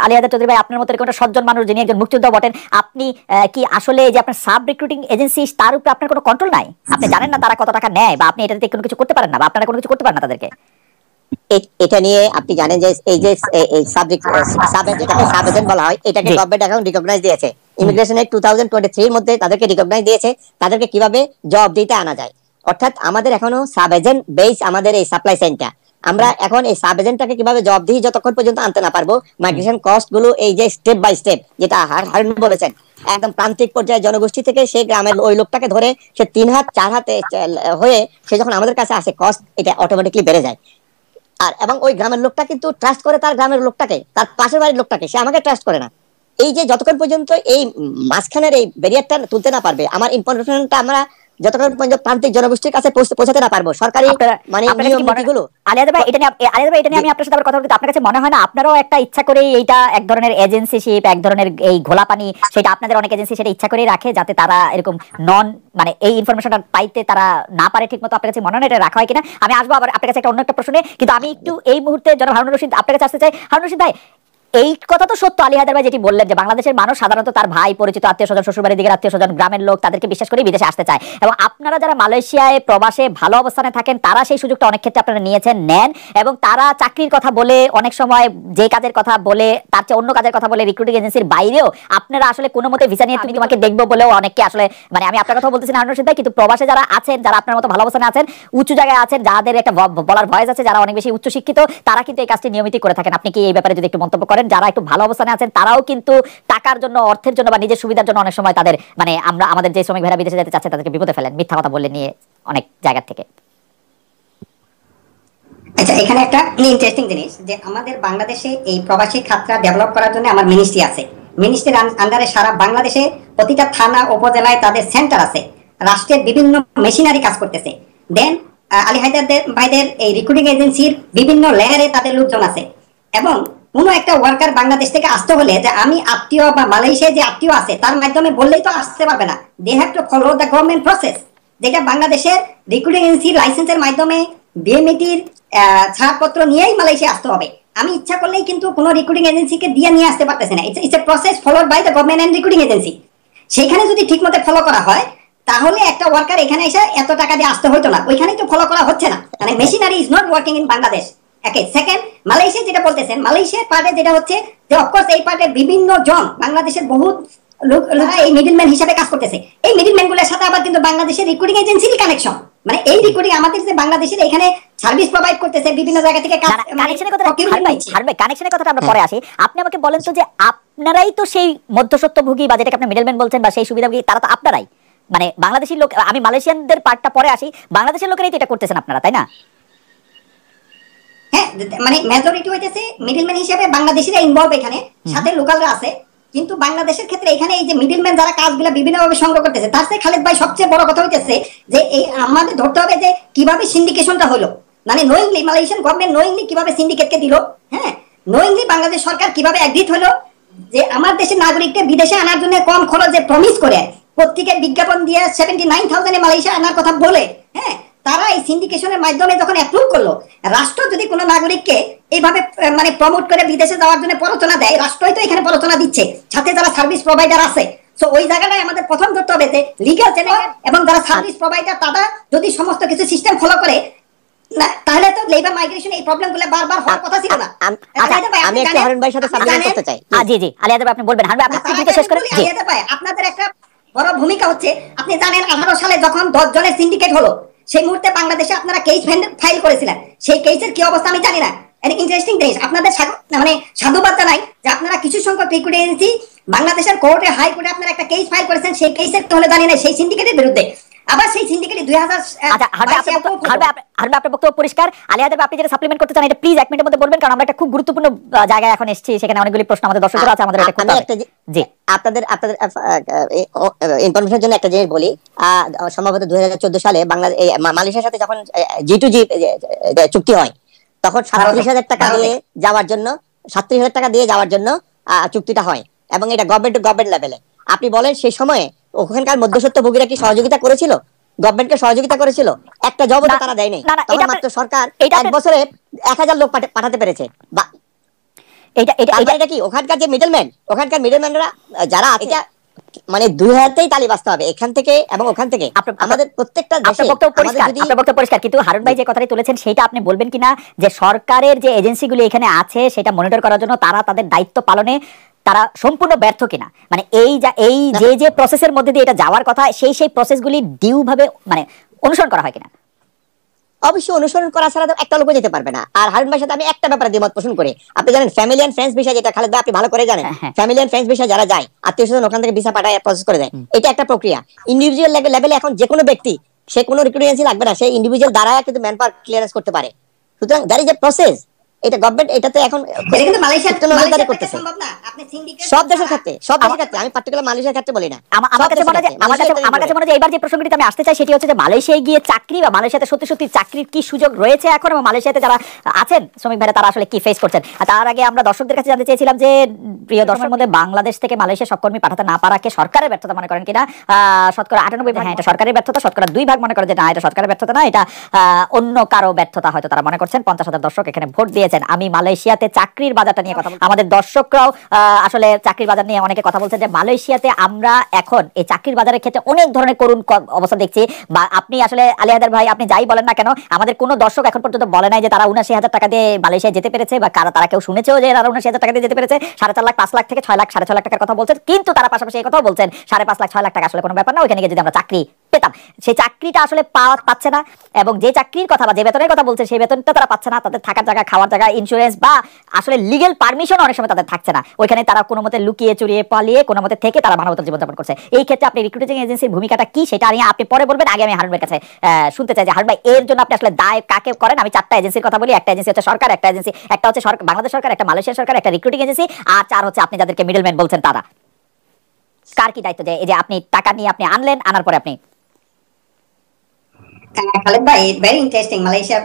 আলী হায়দার চৌধুরী ভাই, আপনার মতো এরকম একটা সজ্জন মানুষ যিনি একজন মুক্তিযোদ্ধা বটেন, আপনি কি আসলে এই যে আপনার সাব রিক্রুটিং এজেন্সি তার উপরে আপনার কোনো কন্ট্রোল নাই? আপনি জানেন না তারা কত টাকা নেয়, বা আপনি এটাতে কোনো কিছু করতে পারেন না, বা আপনারা কোনো কিছু করতে পারেন না তাদেরকে? এটা নিয়ে আপনি জানেন যে এই যে সাব এজেন্ট বলা হয়, এটাকে গভর্নমেন্ট এখন রিকগনাইজ দিয়েছে। ইমিগ্রেশনের 2023 এর মধ্যে তাদেরকে রিকগনাইজ দিয়েছে, তাদেরকে কিভাবে জব দিতে আনা যায়। অর্থাৎ আমাদের এখনো সাব এজেন্ট বেস আমাদের এই সাপ্লাই সেন্টার, আমরা এখন এই সাব এজেন্টটাকে কিভাবে জব দিই যতক্ষণ পর্যন্ত আনতে না পারবো, মাইগ্রেশন কস্ট গুলো এই যে স্টেপ বাই স্টেপ, যেটা হারুন বলেছেন, একদম প্রান্তিক পর্যায়ে জনগোষ্ঠী থেকে সেই গ্রামের ওই লোকটাকে ধরে সে 3 হাত 4 হাতে হয়ে সে যখন আমাদের কাছে আসে, কস্ট এটা অটোমেটিকলি বেড়ে যায়। আর এবং ওই গ্রামের লোকটা কিন্তু ট্রাস্ট করে তার গ্রামের লোকটাকে, তার পাশের বাড়ির লোকটাকে, সে আমাকে ট্রাস্ট করে না। এই যে যতক্ষণ পর্যন্ত এই মাঝখানের এই ব্যারিয়ারটা তুলতে না পারবে, আমার ইনফরমেশনটা আমরা যতক্ষণ পর্যন্ত প্রান্তিক জনগোষ্ঠীর কাছে পৌঁছাতে না পারবো, সরকারি মানে নিয়ম নীতিগুলো। আলিয়াদ ভাই, এটা নিয়ে আমি আপনার সাথে আবার কথা বলতে, আপনার কাছে মনে হয় না আপনারাও একটা ইচ্ছা করে এইটা এক ধরনের এজেন্সিশিপ, এক ধরনের এই ঘোলাপানি, সেটা আপনাদের অনেক এজেন্সি সেটা ইচ্ছা করে রাখে যাতে তারা এরকম মানে এই ইনফরমেশনটা পাইতে তারা না পারে ঠিকমতো? আপনার কাছে মনে হয় এটা রাখা হয় কিনা? আমি আসবো আবার আপনার কাছে একটা অন্য একটা প্রশ্নে, কিন্তু আমি একটু এই মুহূর্তে জনাব হারুন রশিদ আপনার কাছে আসতে চাই। হারুন রশিদ ভাই, এই কথা তো সত্য আলী হায়দার ভাই যেটি বললেন, যে বাংলাদেশের মানুষ সাধারণত তার ভাই, পরিচিত আত্মীয় স্বজন, শ্বশুরবাড়ির দিকের আত্মীয় স্বজন, গ্রামের লোক, তাদেরকে বিশ্বাস করে বিদেশে আসতে চায়। এবং আপনারা যারা মালয়েশিয়ায় প্রবাসে ভালো অবস্থানে থাকেন, তারা সেই সুযোগটা অনেক ক্ষেত্রে আপনারা নিয়েছেন, নেন, এবং তারা চাকরির কথা বলে, অনেক সময় যে কাজের কথা বলে, তার চেয়ে অন্য কাজের কথা বলে, রিক্রুটিং এজেন্সির বাইরেও আপনারা আসলে কোনো মতে ভিসা নিয়ে তুমি তোমাকে দেখবো বলেও অনেককে আসলে, মানে আমি আপনার কথা বলতেছি না হারুন রশিদ ভাই, কিন্তু প্রবাসে যারা আছেন, যারা আপনার মতো ভালো অবস্থানে আছেন, উঁচু জায়গায় আছেন, যাদের একটা বলার ভয়েস আছে, যারা অনেক বেশি উচ্চ শিক্ষিত, তারা কিন্তু এই কাজটি নিয়মিত করে থাকেন। আপনি কি এই ব্যাপারে যদি একটু মন্তব্য করেন? যারা একটু ভালো অবস্থানে আছেন তারাও কিন্তু টাকার জন্য, অর্থের জন্য বা নিজের সুবিধার জন্য অনেক সময় তাদের, মানে আমাদের যে শ্রমিক ভাইরা বিদেশে যেতে চাচ্ছে তাদেরকে বিপদে ফেলেন মিথ্যা কথা বলে নিয়ে অনেক জায়গা থেকে। আচ্ছা, এখানে একটা ইন্টারেস্টিং জিনিস, যে আমাদের বাংলাদেশে এই প্রবাসী খাতটা ডেভেলপ করার জন্য আমার মিনিস্ট্রি আছে। মিনিস্ট্রির আন্ডারে সারা বাংলাদেশে প্রতিটা থানা উপজেলায় তাদের সেন্টার আছে, রাষ্ট্রের বিভিন্ন মেশিনারি কাজ করতেছে। দেন আলী হায়দার ভাইদের এই রিক্রুটিং এজেন্সির বিভিন্ন লেয়ারে তাদের লোকজন আছে, এবং কোনো একটা ওয়ার্কার বাংলাদেশ থেকে আসতে হলে, যে আমি আত্মীয় বা মালয়েশিয়ায় যে আত্মীয় আছে তার মাধ্যমে বললেই তো আসতে পারবে না। They have to follow the government process, যেটা বাংলাদেশের রিক্রুটিং এজেন্সির লাইসেন্সের মাধ্যমে বিএমইটির ছাড়পত্র নিয়েই মালয়েশিয়া আসতে হবে। আমি ইচ্ছা করলেই কিন্তু কোনো রিক্রুটিং এজেন্সিকে দিয়ে নিয়ে আসতে পারতেছে না। It's a process followed by the government and recruiting agency. সেখানে যদি ঠিকমতো ফলো করা হয়, তাহলে একটা ওয়ার্কার এখানে এসে এত টাকা দিয়ে আসতে হতো না। ওইখানেই তো ফলো করা হচ্ছে না, মানে machinery is not working in Bangladesh. Okay, second, Malaysia যেটা বলতেছেন, মালয়েশিয়ার পার্টে যেটা হচ্ছে যে অফকোর্স এই পার্টে বিভিন্ন জন বাংলাদেশের বহুত লোকরা এই মিডলম্যান হিসেবে কাজ করতেছে। এই মিডলম্যান গুলোর সাথে আবার কিন্তু বাংলাদেশের রিক্রুটিং এজেন্সিরই কানেকশন, মানে এই রিক্রুটিং আমাদের যে বাংলাদেশের এখানে সার্ভিস প্রোভাইড করতেছে বিভিন্ন জায়গা থেকে কানেকশনের কথাটা আমরা পরে আসি। আপনি আমাকে বলেন তো যে আপনারাই তো সেই মধ্যস্বত্বভোগী বা যেটাকে আপনি মিডলম্যান বলছেন বা সেই সুবিধাভোগী, তারা তো আপনারাই, মানে বাংলাদেশি লোক। আমি মালয়েশিয়ানদের পার্টটা পরে আসি, বাংলাদেশের লোকেরাই তো এটা করতেছেন আপনারা, তাই না? হ্যাঁ, মানে মেজরিটি হইতেছে মিডলম্যান হিসেবে বাংলাদেশিরা ইনভলভ, এখানে সাথে লোকালরা আছে। কিন্তু বাংলাদেশের ক্ষেত্রে এখানে এই যে মিডলম্যান যারা কাজগুলো বিভিন্নভাবে সংগ্রহ করতেছে, তার থেকে খালেদ ভাই সবচেয়ে বড় কথা হইতেছে যে এই আমাদের ধরতে হবে যে কিভাবে সিন্ডিকেশনটা হলো, মানে নোইংলি মালয়েশিয়ান গভর্নমেন্ট নোইংলি কিভাবে সিন্ডিকেটকে দিল, হ্যাঁ, নোইংলি বাংলাদেশ সরকার কিভাবে এগ্রিড হলো যে আমার দেশের নাগরিককে বিদেশে আনার জন্য কম খরচে প্রমিস করে প্রত্যেকের বিজ্ঞাপন দিয়ে 79,000 এ মালয়েশিয়া আনার কথা বলে, হ্যাঁ, তারা এই সিন্ডিকেশনের মাধ্যমে যখন অ্যাপ্রুভ করলো, রাষ্ট্র যদি কোনো নাগরিককে এইভাবে মানে প্রমোট করে বিদেশে যাওয়ার জন্য প্ররোচনা দেয়, রাষ্ট্রই তো এখানে প্ররোচনা দিচ্ছে, সাথে যারা সার্ভিস প্রোভাইডার আছে। সো ওই জায়গাটায় আমাদের প্রথম ধরতে হবে যে লিগ্যাল চ্যানেল এবং যারা সার্ভিস প্রোভাইডার তারা যদি সমস্ত কিছু সিস্টেম ফলো করে, তাহলে তো লেবার মাইগ্রেশন এই প্রবলেমগুলো বারবার হওয়ার কথা ছিল না। আমি একটু হারুন ভাইয়ের সাথে সাবমিট করতে চাই। জি জি, আলী হায়দার ভাই আপনি বলবেন। হারুন ভাই আপনি দ্রুত শেষ করেন। জি, আপনাদের একটা বড় ভূমিকা হচ্ছে, আপনি জানেন 18 সালে যখন 10 জনের সিন্ডিকেট হলো, সেই মুহূর্তে বাংলাদেশে আপনারা কেস ফাইল করেছিলেন, সেই কেসের কি অবস্থা আমি জানি না। ইন্টারেস্টিং জিনিস, আপনাদের মানে সাধুবাদ জানাই যে আপনারা কিছু সংখ্যক রিক্রুট এজেন্সি বাংলাদেশের কোর্টে হাই কোর্টে আপনারা একটা কেস ফাইল করেছেন, সেই কেসের তো হলে জানি না সেই সিন্ডিকেটের বিরুদ্ধে। আবার সেই সিন্ডিকেটই 2000 আচ্ছা আপনার বক্তব্য পরিষ্কার। আলী হায়দার, আপনি যেটা সাপ্লিমেন্ট করতে চান এটা প্লিজ 1 মিনিটের মধ্যে বলবেন, কারণ আমরা একটা খুব গুরুত্বপূর্ণ জায়গায় এখন এসেছি, সেখানে অনেকগুলি প্রশ্ন আমাদের দর্শকদের আছে, আমাদের এটা করতে হবে। জি, আপনাদের ইনফরমেশনের জন্য একটা জিনিস বলি, সম্ভবত 2014 সালে মালয়েশিয়ার সাথে যখন G2G চুক্তি হয়, তখন 37,000 টাকা দিয়ে যাওয়ার জন্য 37,000 টাকা দিয়ে যাওয়ার জন্য চুক্তিটা হয়, এবং এটা গভর্নমেন্ট টু গভর্নমেন্ট লেভেলে। আপনি বলেন সেই সময়ে ওখানকার মধ্যস্বত্বভোগীরা কি সহযোগিতা করেছিল? গভর্নমেন্টকে সহযোগিতা করেছিল? একটা জবও তো তারা দেয়নি। তখন মাত্র সরকার 1 বছরে 1000 লোক পাঠাতে পেরেছে। এটা কি ওখানকার যে মিডলম্যানরা যারা আছে, এটা মানে দুই হাতেই তালি বাজতে হবে, এখান থেকে এবং ওখান থেকে। আমাদের প্রত্যেকটা দেশে আপনার বক্তব্য পরিষ্কার, কিন্তু হারুন ভাই যে কথাটি তুলেছেন সেটা আপনি বলবেন কিনা যে সরকারের যে এজেন্সিগুলি এখানে আছে সেটা মনিটর করার জন্য তারা তাদের দায়িত্ব পালনে তারা সম্পূর্ণ ব্যর্থ কিনা? মানে এই যে প্রসেসের মধ্যে দিয়ে এটা যাওয়ার কথা, সেই প্রসেসগুলি ডিউ ভাবে মানে অনুসরণ করা হয় কিনা? অবশ্যই অনুসরণ করা ছাড়া তো একটা লোকও যেতে পারবে না। আর হারুন ভাইয়ের সাথে আমি একটা ব্যাপারে দ্বিমত পোষণ করি। আপনি জানেন ফ্যামিলি এন্ড ফ্রেন্ডস ভিসা, যেটা খালেদ ভাই আপনি ভালো করে জানেন, ফ্যামিলি এন্ড ফ্রেন্ডস ভিসা যারা যায়, আত্মীয়-স্বজন ওখান থেকে ভিসা পাঠায় প্রসেস করে দেয়, এটা একটা প্রক্রিয়া। ইন্ডিভিজুয়াল লেভেলে এখন যে কোনো ব্যক্তি, সে কোনো রিক্রুটিং এজেন্সি লাগবে না, সে ইন্ডিভিজুয়াল দ্বারা কিন্তু ম্যানপাওয়ার ক্লিয়ারেন্স করতে পারে। সুতরাং দ্যাট ইজ এ প্রসেস। এটা গভর্নমেন্ট এটাতে এখন কিন্তু মালয়েশিয়ার করতেছে সম্ভব না। আপনি সিন্ডিকেট সব দেশের ক্ষেত্রে আমি পার্টিকুলার মালয়েশিয়ার ক্ষেত্রে বলি না। আমার কাছে মনে হয় এবার যে প্রসঙ্গটিতে আমি আসতে চাই সেটি হচ্ছে যে মালয়েশিয়ায় গিয়ে চাকরি বা মালয়েশিয়াতে সত্যি চাকরির কি সুযোগ রয়েছে এখন, এবং মালয়েশিয়াতে যারা আছেন শ্রমিক ভাইরা তারা আসলে কি ফেস করছেন। তার আগে আমরা দর্শকদের কাছে জানতে চেয়েছিলাম যে প্রিয় দর্শকের মধ্যে বাংলাদেশ থেকে মালয়েশিয়া সহকর্মী পাঠাতে না পারাকে সরকারের ব্যর্থতা মনে করেন কিনা? শতকরা 98% হ্যাঁ এটা সরকারের ব্যর্থতা, শতকরা 2% মনে করেন যে না এটা সরকারের ব্যর্থতা না, এটা অন্য কারো ব্যর্থতা হয়তো তারা মনে করছেন। 50,000 দর্শক এখানে ভোট দিয়েছেন। আমি মালয়েশিয়াতে চাকরির বাজারটা নিয়ে কথা বলছি, আমাদের দর্শকরাও আসলে চাকরির বাজার নিয়ে অনেকে কথা বলছেন যে মালয়েশিয়াতে আমরা এখন এই চাকরির বাজারের ক্ষেত্রে অনেক ধরনের করুণ অবস্থা দেখছি। বা আপনি আসলে আলী হায়দার ভাই আপনি যাই বলেন না কেন, আমাদের কোনো দর্শক এখন পর্যন্ত বলে নাই যে তারা 79,000 টাকা দিয়ে মালয়েশিয়া যেতে পেরেছে, বা তারা কেউ শুনেছেও যে তারা 79,000 টাকা দিয়ে যেতে পেরেছে। 4.5 লাখ 5 লাখ থেকে 6 লাখ 6.5 লাখ টাকার কথা বলছেন, কিন্তু তারা পাশাপাশি এই কথাও বলছেন 5.5 লাখ 6 লাখ টাকা আসলে কোনো ব্যাপার না, ওইখানে গিয়ে যদি আমরা চাকরি পেতাম, সেই চাকরিটা আসলে পাচ্ছে না। এবং যে চাকরির কথা বা যে বেতনের কথা বলছে সেই বেতনটা তারা পাচ্ছে না, তাদের থাকার জায়গা, খাওয়ার জায়গা, ইন্স্যুরেন্স বা আসলে লিগ্যাল পারমিশন অনেক সময় তাদের থাকছে না। ওইখানে তারা কোনো মতে লুকিয়ে চুরিয়ে পালিয়ে কোনো মতে থেকে তারা মানবতার জীবনযাপন করছে। এই ক্ষেত্রে আপনি রিক্রুটিং এজেন্সির ভূমিকাটা কি সেটা নিয়ে আপনি পরে বলবেন। আগে আমি হারুন ভাইয়ের কাছে শুনতে চাই যে হারুন ভাই এর জন্য আপনি আসলে দায় কাকে করেন? আমি 4টা এজেন্সির কথা বলি। একটা এজেন্সি হচ্ছে সরকার, একটা এজেন্সি একটা হচ্ছে বাংলাদেশ সরকার, একটা মালয়েশিয়ার সরকার, একটা রিক্রুটিং এজেন্সি, আর 4 হচ্ছে আপনি যাদেরকে মিডলম্যান বলছেন তারা। কার কি দায়িত্ব যে এই যে আপনি টাকা নিয়ে আপনি আনলেন, আনার পরে আপনি? খালেদ ভাই ভেরি ইন্টারেস্টিং মালয়েশিয়া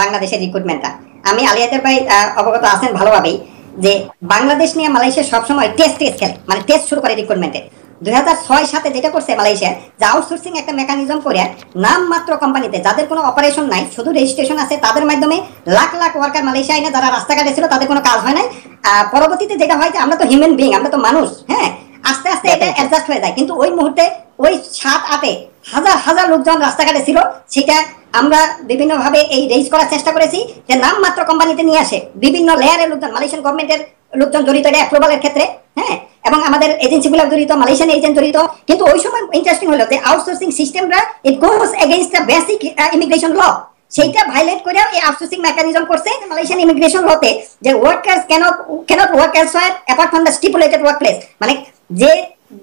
বাংলাদেশের রিক্রুটমেন্টটা। আমি আলী হায়দার ভাই অবগত আছেন ভালোভাবেই যে বাংলাদেশ নিয়ে মালয়েশিয়া সবসময় টেস্ট খেলে, মানে টেস্ট শুরু করে রিক্রুটমেন্টে। 2006 সালে যেটা করছে মালয়েশিয়া, যে আউটসোর্সিং একটা মেকানিজম করে নামমাত্র কোম্পানিতে যাদের কোনো অপারেশন নাই, শুধু রেজিস্ট্রেশন আছে, তাদের মাধ্যমে লাখ লাখ ওয়ার্কার মালয়েশিয়া আইনে যারা রাস্তাঘাটে ছিল তাদের কোনো কাজ হয় নাই। পরবর্তীতে যেটা হয় যে আমরা তো হিউম্যান বিং, আমরা তো মানুষ, হ্যাঁ, আস্তে আস্তে এটা অ্যাডজাস্ট হয়ে যায়। কিন্তু ওই মুহূর্তে ওই 7-8 হাজার হাজার লোকজন রাস্তাঘাটে ছিল, সেটা আমরা বিভিন্নভাবে এই রেজ করার চেষ্টা করেছি যে নামমাত্র কোম্পানিতে নিয়ে আসে বিভিন্ন লেয়ারের লোকজন, মালয়েশিয়ান গভর্নমেন্টের লোকজন জড়িত এটা অ্যাপ্রুভালের ক্ষেত্রে, হ্যাঁ, এবং আমাদের এজেন্সিগুলো জড়িত, মালয়েশিয়ান এজেন্ট জড়িত। কিন্তু ওই সময় ইন্টারেস্টিং হলো যে আউটসোর্সিং সিস্টেমটা it goes against the basic immigration law, সেইটা ভায়োলেট করে এই আউটসোর্সিং মেকানিজম করছে মালয়েশিয়ান ইমিগ্রেশন লতে, যে workers cannot work elsewhere apart from the stipulated work place. মানে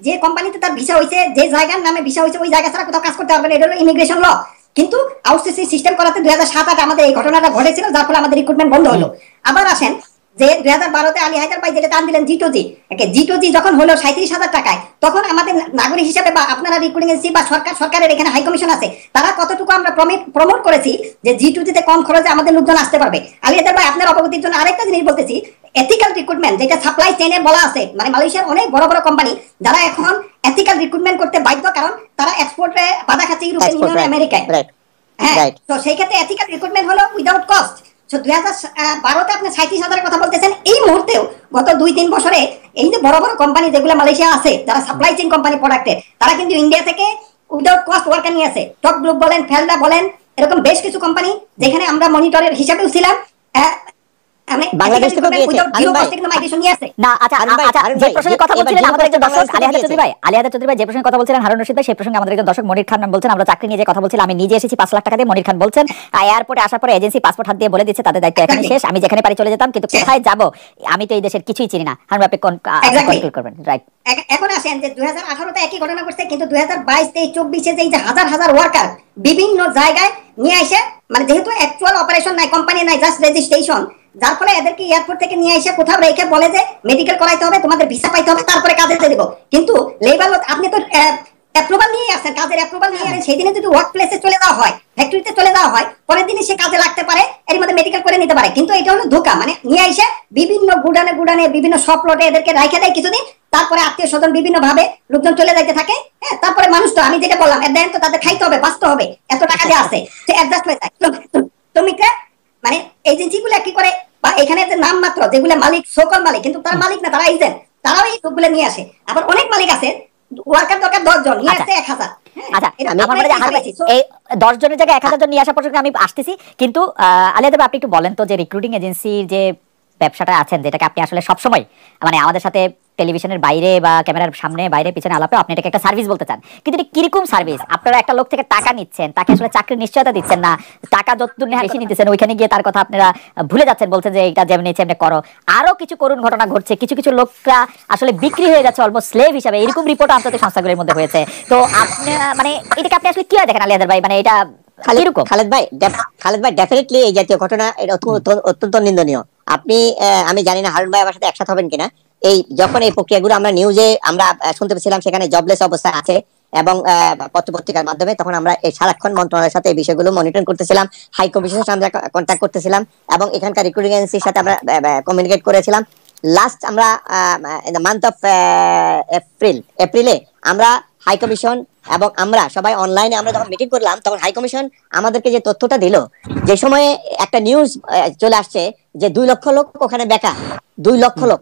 যে কোম্পানিতে তার ভিসা হয়েছে, যে জায়গার নামে ভিসা হয়েছে, ওই জায়গা ছাড়া কোথাও কাজ করতে পারবে না, এটা হলো ইমিগ্রেশন ল। কিন্তু আউটসোর্সিং সিস্টেম করাতে 2007-8 আমাদের এই ঘটনাটা ঘটেছিল, যার ফলে আমাদের রিক্রুটমেন্ট বন্ধ হলো। আবার আসেন যে 2012-তে আলী হায়দার ভাই যেটা টান দিলেন G2G যখন হলো 37,000 টাকায়, তখন আমাদের নাগরিক হিসেবে বা আপনারা রিক্রুটিং এজেন্সি বা সরকারের এখানে হাই কমিশন আছে, তারা কতটুকু আমরা প্রমোট করেছি যে G2G-তে কম খরচে আমাদের লোকজন আসতে পারবে। আলী হায়দার ভাই আপনার অবগতির জন্য আরেকটা জিনিস বলতেছি, এথিক্যাল রিক্রুটমেন্ট যেটা সাপ্লাই চেইনে বলা আছে, মানে মালয়েশিয়ার অনেক বড় বড় কোম্পানি যারা এখন এথিক্যাল রিক্রুটমেন্ট করতে বাধ্য, কারণ তারা এক্সপোর্টে বাধা খাচ্ছে ইউরোপিয়ান ইউনিয়ন, আমেরিকায়, হ্যাঁ। তো সেই ক্ষেত্রে এথিক্যাল রিক্রুটমেন্ট হলো উইদাউট কস্ট। 2012-তে আপনি 37,000 কথা বলতেছেন, এই মুহূর্তেও গত 2-3 বছরে এই যে বড় বড় কোম্পানি যেগুলো মালয়েশিয়া আছে, যারা সাপ্লাই চেইন কোম্পানি প্রোডাক্টের, তারা কিন্তু ইন্ডিয়া থেকে উইদাউট কস্ট ওয়ার্কার নিয়ে আসে। টপ গ্রুপ বলেন, ফেলডা বলেন, এরকম বেশ কিছু কোম্পানি যেখানে আমরা মনিটরের হিসাবেও ছিলাম, মানে বাংলাদেশ থেকেও গিয়েছে। জিরো কস্টে কিন্তু মাইগ্রেশন নিয়ে আসে। না আচ্ছা আচ্ছা, যে প্রসঙ্গে কথা বলছিলেন আমাদের একজন দর্শক আলিহাদা চৌধুরী ভাই যে প্রসঙ্গে কথা বলছিলেন হারুন রশিদ ভাই, সেই প্রসঙ্গে আমাদের একজন দর্শক মনির খান বলছেন আমরা চাকরি নিয়ে যে কথা বলছিলাম, আমি নিজে এসেছি 5 লাখ টাকা দিয়ে। মনির খান বলছেন এয়ারপোর্টে আসার পরে এজেন্সি পাসপোর্ট হাত দিয়ে বলে দিচ্ছে তাদের দায়িত্ব এখানে শেষ, আমি যেখানে পারি চলে যেতাম, কিন্তু কোথায় যাব আমি তো এই দেশের কিছুই চিনি না। হারুন আপনি কোন কনক্লুড করবেন? রাইট, এখন আসেন যে 2018 তে একই ঘটনা ঘটছে, কিন্তু 2022 তে 24 এ যে হাজার হাজার ওয়ার্কার বিভিন্ন জায়গায় নিয়ে আসে, মানে যেহেতু অ্যাকচুয়াল অপারেশন নাই, কোম্পানি নাই, জাস্ট রেজিস্ট্রেশন, যার ফলে এদেরকে এয়ারপোর্ট থেকে নিয়ে এসে কোথাও রেখে বলে যে মেডিকেল করাইতে হবে, তোমাদের ভিসা পাইতে হবে, তারপরে কাজে দেব। কিন্তু লেবার আপনি তো অ্যাপ্রুভাল নিয়ে আসেন, কাজের অ্যাপ্রুভাল নিয়ে আসেন, সেই দিনে যদি ওয়ার্ক প্লেসে চলে যাওয়া হয়, ফ্যাক্টরিতে চলে যাওয়া হয়, পরের দিনে সে কাজে লাগতে পারে, এর মধ্যে মেডিকেল করে নিতে পারে। কিন্তু এটা হলো ধোঁকা, মানে নিয়ে এসে বিভিন্ন গুডানে বিভিন্ন শপ লটে এদেরকে রাখা দেয় কিছুদিন, তারপরে আত্মীয় স্বজন বিভিন্ন ভাবে লোকজন চলে যাইতে থাকে। হ্যাঁ, তারপরে মানুষ তো আমি যেটা বললাম দেন তো তাদের খাইতে হবে, বাঁচতে হবে, এত টাকা যে আছে সে অ্যাডজাস্ট হয়ে যায়। শ্রমিকরা মানে এজেন্সি গুলা কি করে, বা এখানে যে নাম মাত্র যেগুলো মালিক, সকল মালিক, কিন্তু তারা মালিক না, তারা এজেন্ট, তারাও এই লোকগুলো নিয়ে আসে। আবার অনেক মালিক আছে, ওয়ার্কার দরকার 10 জন, নিয়ে আসে 1000। আচ্ছা, এই 10 জনের জায়গায় 1000 জন নিয়ে আসা পর্যন্ত আমি আসতেছি, কিন্তু আলিয়া দেব আপনি একটু বলেন তো যে রিক্রুটিং এজেন্সির যে ব্যবসাটা আছেন, যেটাকে আপনি আসলে সবসময় মানে আমাদের সাথে টেলিভিশনের বাইরে বা ক্যামেরার সামনে বাইরে পিছনে আলাপে আপনি এটাকে একটা সার্ভিস বলতে চান, কিন্তু এটা কিরকম সার্ভিস? আপনারা একটা লোক থেকে টাকা নিচ্ছেন, তাকে আসলে চাকরির নিশ্চয়তা দিচ্ছেন না, টাকা যতদূর নেওয়া বেশি নিতেছেন, ওইখানে গিয়ে তার কথা আপনারা ভুলে যাচ্ছেন, বলছেন যে এটা যেমন নিচ্ছে এমনি করো। আরো কিছু করুণ ঘটনা ঘটছে, কিছু কিছু লোকরা আসলে বিক্রি হয়ে যাচ্ছে অলমোস্ট স্লেভ হিসাবে, এরকম রিপোর্ট আন্তর্জাতিক সংস্থাগুলোর মধ্যে হয়েছে। তো আপনি মানে এটাকে আপনি আসলে কি হয় দেখেন আলিয়াদের ভাই, মানে এটা খালেদ ভাই ডেফিনেটলি এই জাতীয় ঘটনা এটা অত্যন্ত নিন্দনীয়। আপনি আমি জানি না হারুন ভাই আমার সাথে একসাথে হবেন কিনা, এই যখন এই প্রক্রিয়াগুলো আমরা নিউজে আমরা শুনতে পেয়েছিলাম, সেখানে জবলেস অবস্থায় আছে এবং পত্রপত্রিকার মাধ্যমে, তখন আমরা এই সারাক্ষণ মন্ত্রণালয়ের সাথে এই বিষয়গুলো মনিটর করতেছিলাম, হাই কমিশনের সাথে আমরা কন্ট্যাক্ট করতেছিলাম এবং এখানকার রিক্রুটিং এজেন্সির সাথে আমরা কমিউনিকেট করেছিলাম। লাস্ট আমরা ইন দ্য মান্থ অফ এপ্রিলে আমরা হাই কমিশন এবং আমরা সবাই অনলাইনে আমরা যখন মিটিং করলাম, তখন হাই কমিশন আমাদেরকে যে তথ্যটা দিল, যে সময়ে একটা নিউজ চলে আসছে যে 2 লক্ষ লোক ওখানে বেকার, 2 লক্ষ লোক।